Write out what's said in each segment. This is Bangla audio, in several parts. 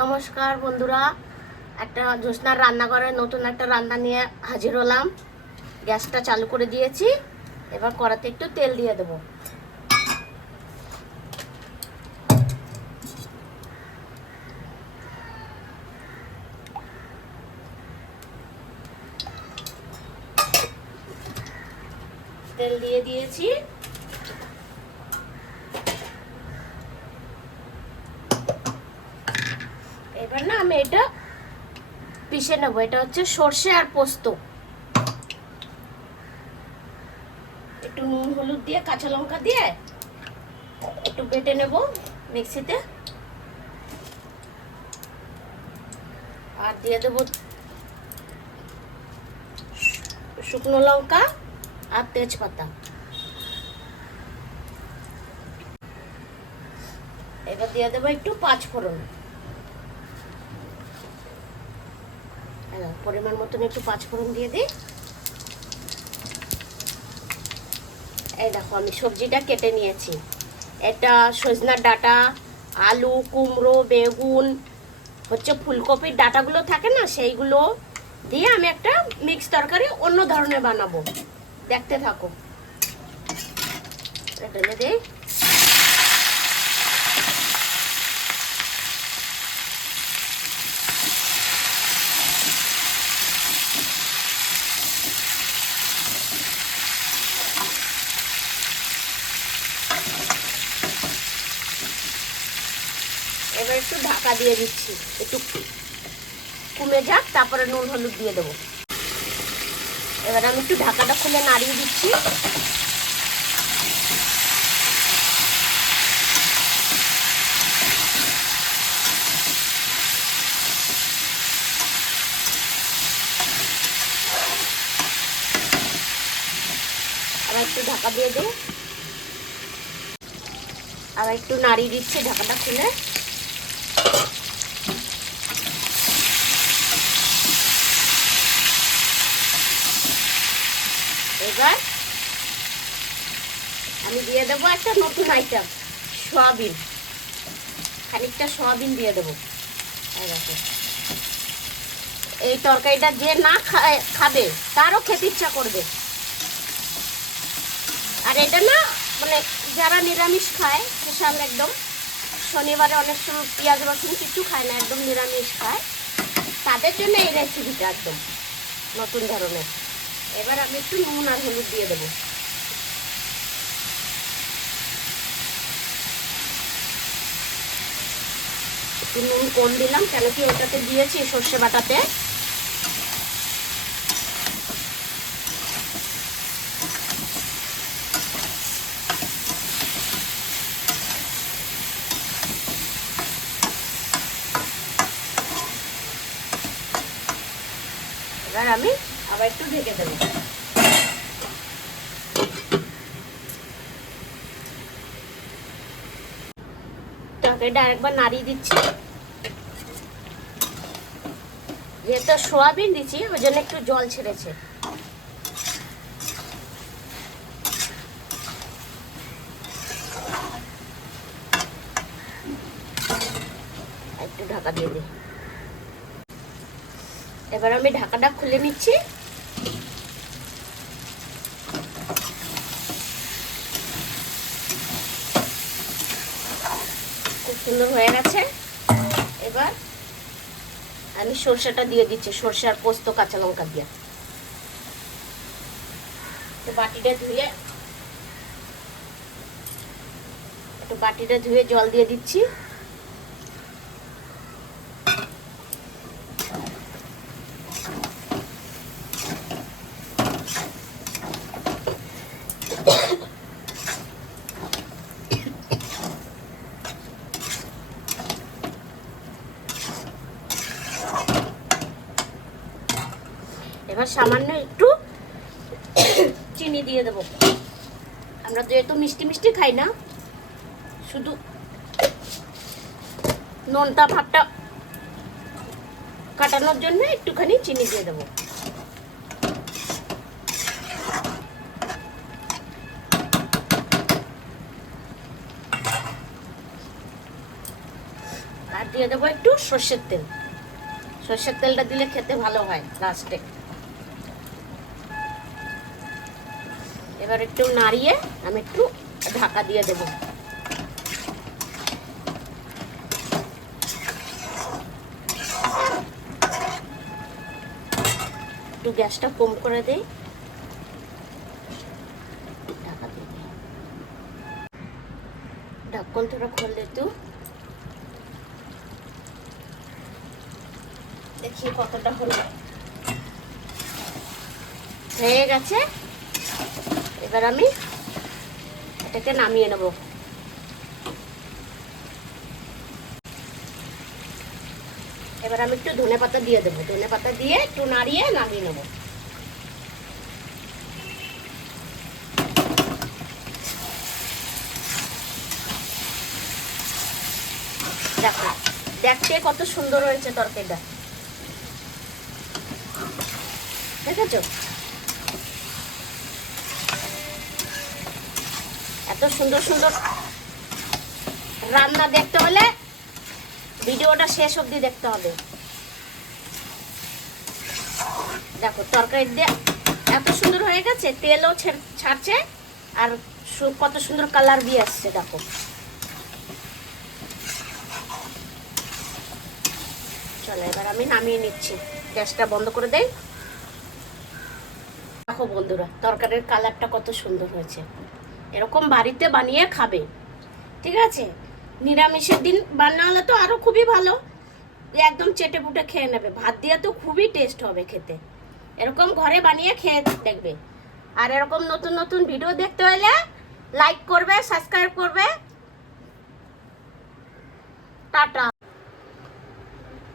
নমস্কার বন্ধুরা, একটা জ্যোৎস্নার রান্নাঘরে নতুন একটা রান্না নিয়ে হাজির হলাম। গ্যাসটা চালু করে দিয়েছি। এবার কড়াতে একটু তেল দিয়ে দেবো। তেল দিয়ে দিয়েছি। এবার না আমি এটা পিষে নেবো। এটা হচ্ছে সর্ষে আর পোস্ত। একটু নুন হলুদ দিয়ে কাঁচা লঙ্কা দিয়ে একটু বেটে নেব মিক্সিতে। আর দিয়ে দেবো শুকনো লঙ্কা আর তেজপাতা। এবার দিয়ে দেবো একটু পাঁচফোড়ন। পরিমাণ মতন একটু পাঁচফোড়ন দিয়ে দিই। এই দেখো আমি সবজিটা কেটে নিয়েছি। এটা সজনার ডাঁটা, আলু, কুমড়ো, বেগুন, হচ্ছে ফুলকপির ডাঁটাগুলো থাকে না, সেইগুলো দিয়ে আমি একটা মিক্স তরকারি অন্য ধরনের বানাবো। দেখতে থাকো। ঢেলে দিই। এবার একটু ঢাকা দিয়ে দিচ্ছি, একটু কমে যাক, তারপরে নুন হলুদ দিয়ে দেবো। এবার আমি একটু ঢাকাটা খুলে নাড়িয়ে দিচ্ছি। আবার একটু ঢাকা দিয়ে দেবো। আবার একটু নাড়িয়ে দিচ্ছি ঢাকাটা খুলে। এবার আমি দিয়ে দেবো একটা নতুন আইটেম, সয়াবিন। খানিকটা সয়াবিন দিয়ে দেবো। এই তরকারিটা যে না খাবে তারও খেতে ইচ্ছা করবে। আর এটা না মানে যারা নিরামিষ খায়, স্পেশাল একদম, শনিবারে অনেক সময় পেঁয়াজ রসুন কিছু খায় না, একদম নিরামিষ খায়, তাদের জন্য এই রেসিপিটা একদম নতুন ধরনের। এবার আমি একটু নুন আর হলুদ দিয়ে দেবো। একটু নুন কম দিলাম, কেন কি ওটাতে দিয়েছি সর্ষে বাটাতে। এবার আমি আবার একটু ঢেকে দেবো। তরকারিটা আরেকবার নাড়িয়ে দিচ্ছি। যেহেতু সোয়াবিন দিচ্ছি ওই জন্য একটু জল ছেড়েছে। একটু ঢাকা দিয়ে দিই। এবার আমি ঢাকাটা খুলে নিচ্ছি। খুব সুন্দর হয়ে গেছে। এবার আমি সর্ষেটা দিয়ে দিচ্ছি, সর্ষে আর পোস্ত কাঁচা লঙ্কা দিয়ে। বাটিটা ধুয়ে জল দিয়ে দিচ্ছি। এবার সামান্য একটু চিনি দিয়ে দেবো। আমরা যেহেতু মিষ্টি মিষ্টি খাই না, শুধু নোনতা ভাবটা কাটানোর জন্য একটুখানি চিনি দিয়ে দেবো। আর আর দিয়ে দেবো একটু সর্ষের তেল। সর্ষের তেলটা দিলে খেতে ভালো হয় লাস্টে। এবার একটু নাড়িয়ে আমি একটু ঢাকা দিয়ে দেবো। একটু গ্যাসটা কম করে দেই, ঢাকা দিয়ে দিই। ঢাকন थोड़ा खोल दे तू, দেখি কতটা হলো। হয়ে গেছে। এবার আমি এটাকে নামিয়ে নেব। এবার আমি একটু ধনেপাতা দিয়ে দেবো। ধনেপাতা দিয়ে একটু নাড়িয়ে নামিয়ে নেব। দেখো দেখতে কত সুন্দর হয়েছে তরকারিটা, দেখেছো? এত সুন্দর সুন্দর রান্না দেখতে হলে ভিডিওটা শেষ অবধি দেখতে হবে। দেখো তরকারি দিয়ে এত সুন্দর হয়ে গেছে, তেলও ছাড়ছে আর কত সুন্দর কালার দিয়ে আসছে। দেখো চলো এবার আমি নামিয়ে নিচ্ছি, গ্যাসটা বন্ধ করে দেই। দেখো বন্ধুরা তরকারির কালারটা কত সুন্দর হয়েছে। এরকম বাড়িতে বানিয়ে খাবে, ঠিক আছে? নিরামিষের দিন বানালে তো আরো খুবই ভালো, একদম চেটে পুটে খেয়ে নেবে। ভাত দিয়ে তো খুবই টেস্ট হবে খেতে। এরকম ঘরে বানিয়ে খেয়ে দেখবে। আর এরকম নতুন নতুন ভিডিও দেখতে হলে লাইক করবে, সাবস্ক্রাইব করবে। টাটা।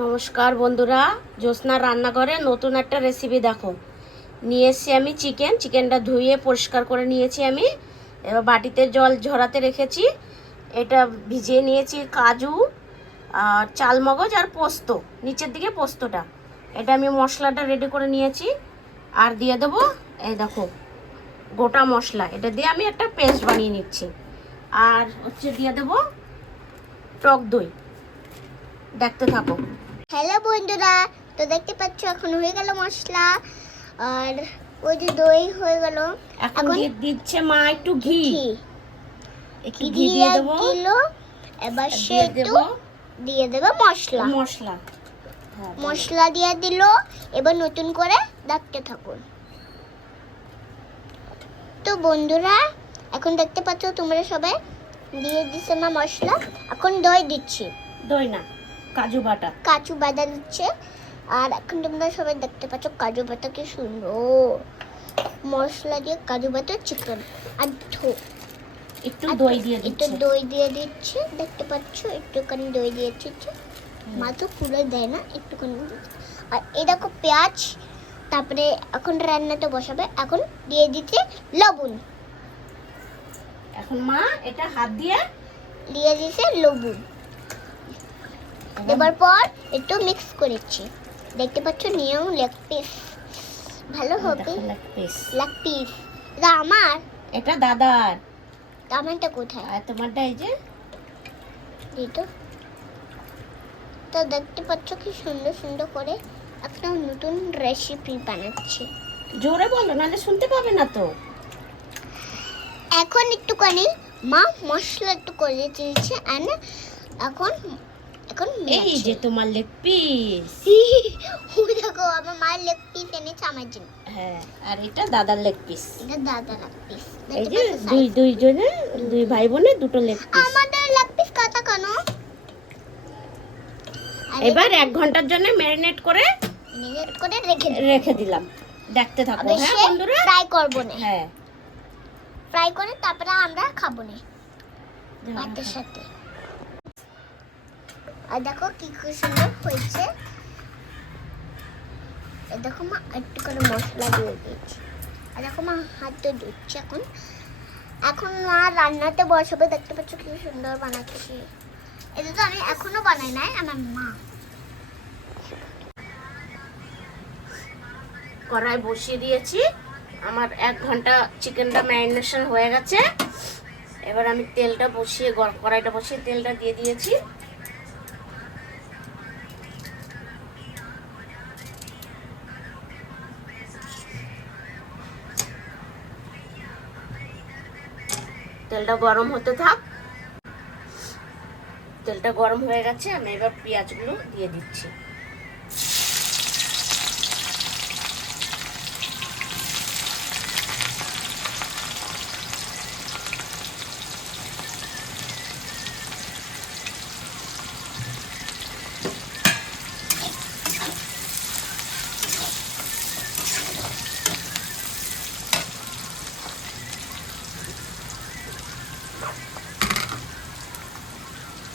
নমস্কার বন্ধুরা, জ্যোৎস্নার রান্নাঘরে নতুন একটা রেসিপি দেখো নিয়ে এসেছি আমি। চিকেনটা ধুয়ে পরিষ্কার করে নিয়েছি আমি। এবার বাটিতে জল ঝরাতে রেখেছি। এটা ভিজিয়ে নিয়েছি কাজু আর চালমগজ আর পোস্ত, নিচের দিকে পোস্তটা। এটা আমি মশলাটা রেডি করে নিয়েছি। আর দিয়ে দেবো এই দেখো গোটা মশলা, এটা দিয়ে আমি একটা পেস্ট বানিয়ে নিচ্ছি। আর হচ্ছে দিয়ে দেবো টক দই। দেখতে থাকো। হ্যালো বন্ধুরা, তো দেখতে পাচ্ছ এখন হয়ে গেল মশলা আর ওই যে দই হয়ে গেল। এখন দিচ্ছে মা একটু ঘি। একটু ঘি দিয়ে দিয়ে দেবো। এবার সে একটু দেবো দিয়ে দেবে মশলা। মশলা দিয়ে দিল। এবার নতুন করে দেখতে থাকুন। তো বন্ধুরা এখন দেখতে পাচ্ছ তোমরা সবাই দিয়ে দিচ্ছে মা মশলা। এখন দই দিচ্ছি, দই না কাজু বাটা দিচ্ছে। আর এখন তোমরা সবাই দেখতে পাচ্ছ কাজু বাটা কি সুন্দর মশলা দিয়ে কাজু বাটা চিকেন। আর একটু দই দিয়ে দিচ্ছে, একটু দই দিয়ে দিচ্ছে। দেখতে পাচ্ছ একটুখানি দই দিয়ে দিচ্ছে। মা তো পুরো দেয় না, একটুখানি। আর এই দেখো পেঁয়াজ। তারপরে এখন রান্নাটা বসাবে। এখন দিয়ে দিচ্ছে লবণ। এখন মা এটা হাত দিয়ে দিচ্ছে লবণ। দেবার পর একটু মিক্স করেছি। দেখতে পাচ্ছ নিয়েও লেগ পিস ভালো হবে। লেগ পিস এটা আমার, এটা দাদার। আমারটা কোথায়? আর তোমারটা এই যে দিতো। তো দেখতে পাচ্ছ কি সুন্দর সুন্দর করে একটা নতুন রেসিপি বানাচ্ছি। জোরে বলো নাহলে শুনতে পাবে না তো। এখন একটুখানি মা মশলা একটু করে দিয়েছে। আর এখন এই যে তোমার লেগ পিস। দেখো আমার মায়ের লেগ পিস এনেছে আমার জন্য। হ্যাঁ, আর এটা দাদার লেগ পিস। এটা দাদা লেগ পিস। এই যে দুই ভাই বোনের দুটো লেগ পিস। আমাদের লেগ পিস কাটা কেন? এবার 1 ঘন্টার জন্য ম্যারিনেট করে রেখে দিলাম। দেখতে থাকো। হ্যাঁ বন্ধুরা, ফ্রাই করব না। হ্যাঁ ফ্রাই করে তারপরে আমরা খাবো না ভাতের সাথে। আর দেখো কি সুন্দর হয়েছে। দেখো মা একটু করে মশলা দিয়ে দিয়েছি। আর দেখো মা হাতটা ধুচ্ছে। এখন মা রান্নাতে বসাবে। দেখতে পাচ্ছ কি সুন্দর বানাচ্ছি। এটা তো আমি এখনো বানাই নাই, আমার মা। কড়াই বসিয়ে দিয়েছি। আমার 1 ঘন্টা চিকেনটা ম্যারিনেশন হয়ে গেছে। এবার আমি তেলটা বসিয়ে কড়াইটা বসিয়ে তেলটা দিয়ে দিয়েছি। তেলটা গরম হতে থাক। তেলটা গরম হয়ে গেছে, আমি এবার পেঁয়াজগুলো দিয়ে দিচ্ছি।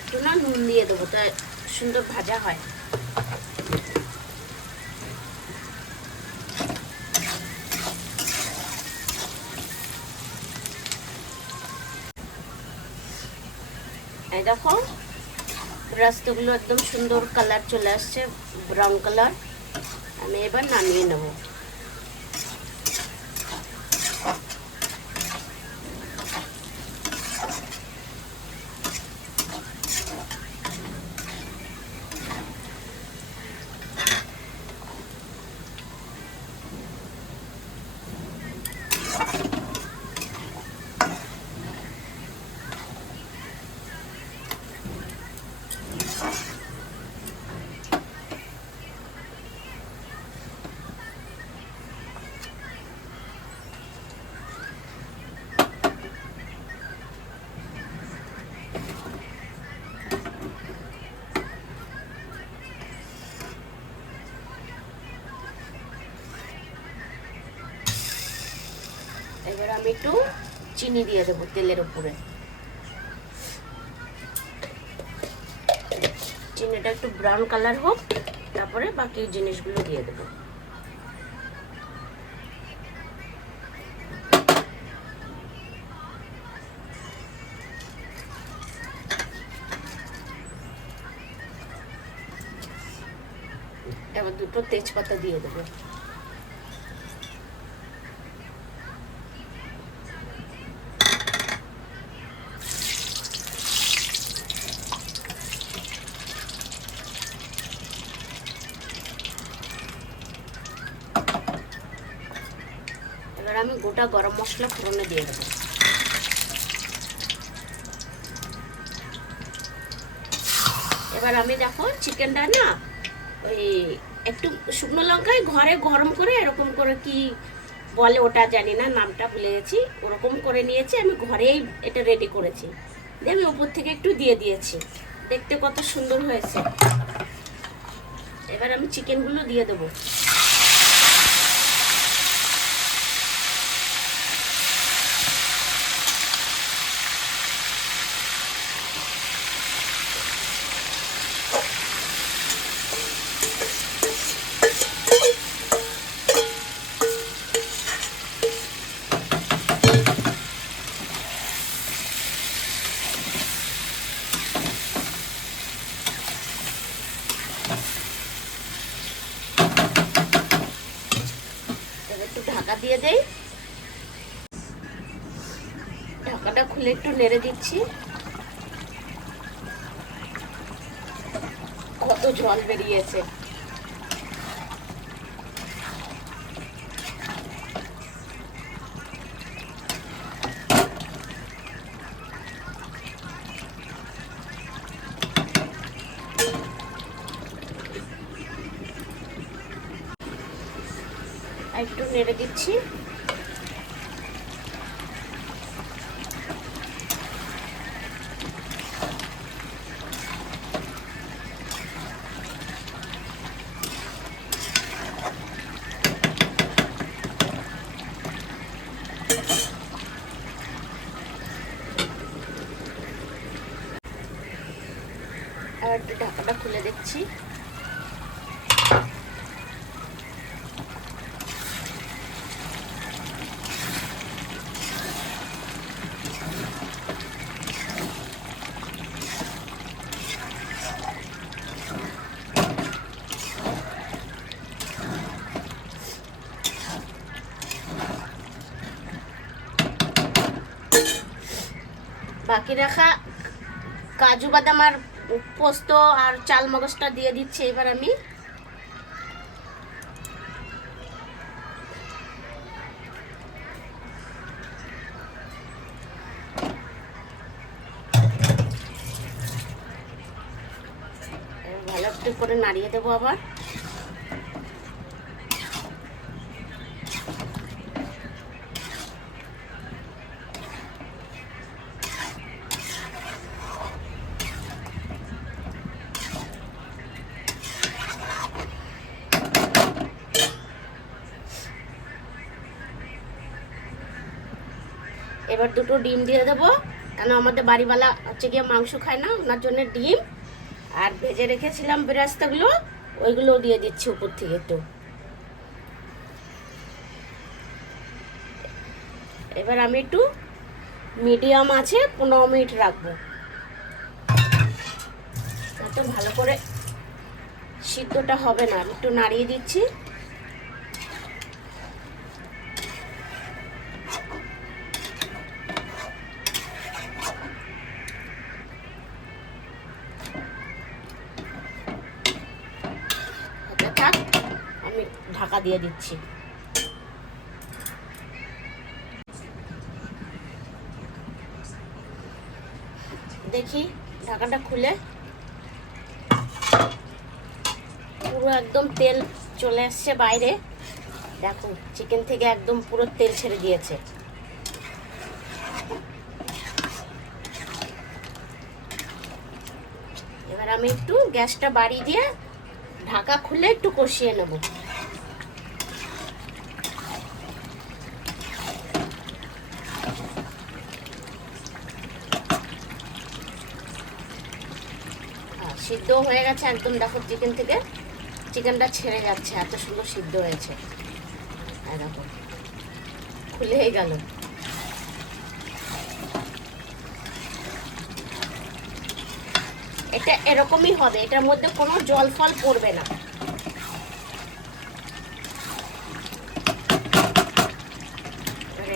একটু না নুন দিয়ে দেবো, তাই সুন্দর ভাজা হয়। এই দেখো রাস্তাগুলো একদম সুন্দর কালার চলে আসছে, ব্রাউন কালার। আমি এবার নামিয়ে নেব। এবার আমি একটু চিনি দিয়ে দেবো তেলের উপরে। চিনিটা একটু ব্রাউন কালার হোক, তারপরে বাকি জিনিসগুলো দিয়ে দেবো। এবার দুটো তেজপাতা দিয়ে দেবো। এবার আমি গোটা গরম মশলা ফোড়নে দিয়ে দেবো। এবার আমি দেখো চিকেনটা না ওই একটু শুকনো লঙ্কায় ঘরে গরম করে এরকম করে কি বলে ওটা জানি না, নামটা ভুলে গেছি, ওরকম করে নিয়েছি আমি, ঘরেই এটা রেডি করেছি। দিয়ে আমি উপর থেকে একটু দিয়ে দিয়েছি, দেখতে কত সুন্দর হয়েছে। এবার আমি চিকেনগুলো দিয়ে দেবো। একটু ঢাকা দিয়ে দেই। ঢাকাটা খুলে একটু নেড়ে দিচ্ছি। কত জল বেরিয়েছে। একটু নেড়ে দিচ্ছি। আর একটু ঢাকাটা খুলে দেখছি। বাকি রাখা কাজু বাদাম আর পোস্ত আর চাল মগজটা দিয়ে দিচ্ছি এবার আমি। একটু করে নাড়িয়ে দেবো আবার। এবার দুটো ডিম দিয়ে দেবো, কেন আমাদের বাড়িওয়ালা হচ্ছে গিয়ে মাংস খায় না, ওনার জন্য ডিম আর ভেজে রেখেছিলাম বেরেস্তাগুলো, ওইগুলোও দিয়ে দিচ্ছি উপর থেকে একটু। এবার আমি একটু মিডিয়াম আছে 15 মিনিট রাখবো, এত ভালো করে সিদ্ধটা হবে না। আমি একটু নাড়িয়ে দিচ্ছি। থাক, আমি ঢাকা দিয়ে দিচ্ছি। দেখি ঢাকাটা খুলে, পুরো একদম তেল চলে আসছে বাইরে। দেখো চিকেন থেকে একদম পুরো তেল ছেড়ে দিয়েছে। এবার আমি একটু গ্যাসটা বাড়িয়ে দিয়ে ঢাকা খুলে একটু কষিয়ে নেব। সিদ্ধ হয়ে গেছে একদম, দেখো চিকেন থেকে চিকেনটা ছেড়ে যাচ্ছে, এত সুন্দর সিদ্ধ হয়েছে। দেখো খুলেই গেল। এটা এরকমই হবে, এটার মধ্যে কোনো জল ফল পড়বে না।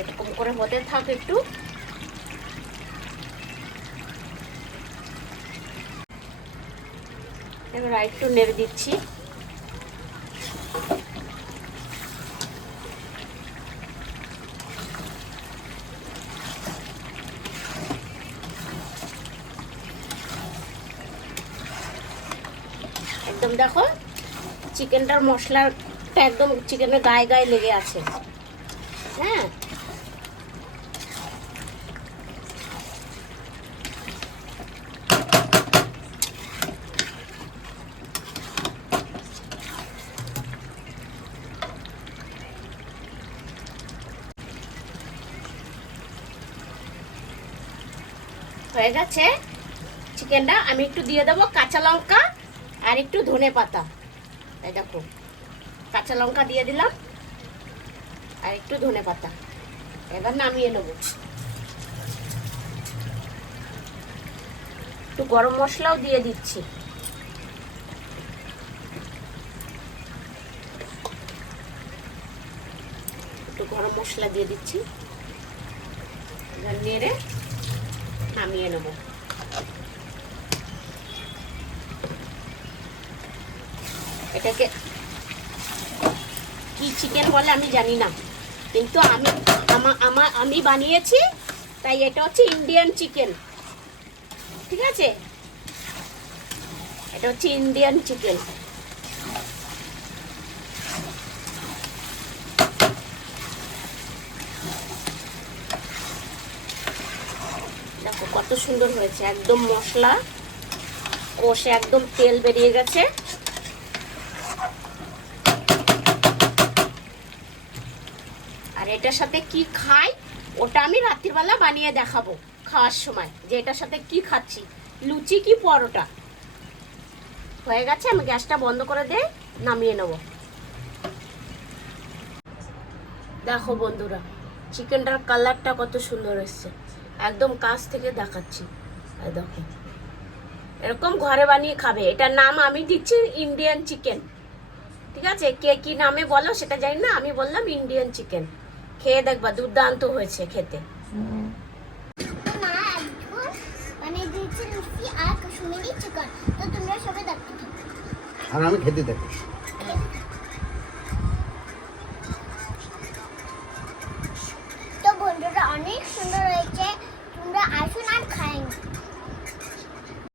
এরকম করে হতে থাক একটু। এবার একটু নেড়ে দিচ্ছি। একদম দেখো চিকেনটার মশলাটা একদম চিকেনের গায়ে গায়ে লেগে আছে। হ্যাঁ, হয়ে গেছে চিকেনটা। আমি একটু দিয়ে দেবো কাঁচা লঙ্কা আর একটু ধনে পাতা। এই দেখো কাঁচা লঙ্কা দিয়ে দিলাম আর একটু ধনে পাতা। এবার নামিয়ে নেব। একটু গরম মশলাও দিয়ে দিচ্ছি। একটু গরম মশলা দিয়ে দিচ্ছি। এবার নেড়ে নামিয়ে নেব। এটাকে কি চিকেন বলে আমি জানি না, কিন্তু আমি বানিয়েছি, তাই এটা হচ্ছে ইন্ডিয়ান চিকেন। ঠিক আছে, এটা হচ্ছে ইন্ডিয়ান চিকেন। দেখো কত সুন্দর হয়েছে, একদম মশলা কষে একদম তেল বেরিয়ে গেছে। আর এটার সাথে কি খাই ওটা আমি রাত্রিবেলা বানিয়ে দেখাবো খাওয়ার সময়, যে এটার সাথে কি খাচ্ছি, লুচি কি পরোটা। হয়ে গেছে, আমি গ্যাসটা বন্ধ করে দিয়ে নামিয়ে নেব। দেখো বন্ধুরা চিকেনটার কালারটা কত সুন্দর এসছে, একদম কাছ থেকে দেখাচ্ছি। দেখো এরকম ঘরে বানিয়ে খাবে। এটার নাম আমি দিচ্ছি ইন্ডিয়ান চিকেন। ঠিক আছে, কে কি নামে বলো সেটা জানি না, আমি বললাম ইন্ডিয়ান চিকেন। খেয়ে দেখবা, দুর্দান্ত হয়েছে খেতে। বানিয়ে দিয়েছি লুচি আর কাশ্মীরি চিকেন। তো তোমরা সবাই দেখতে থাকো আর আমি খেতে থাকি।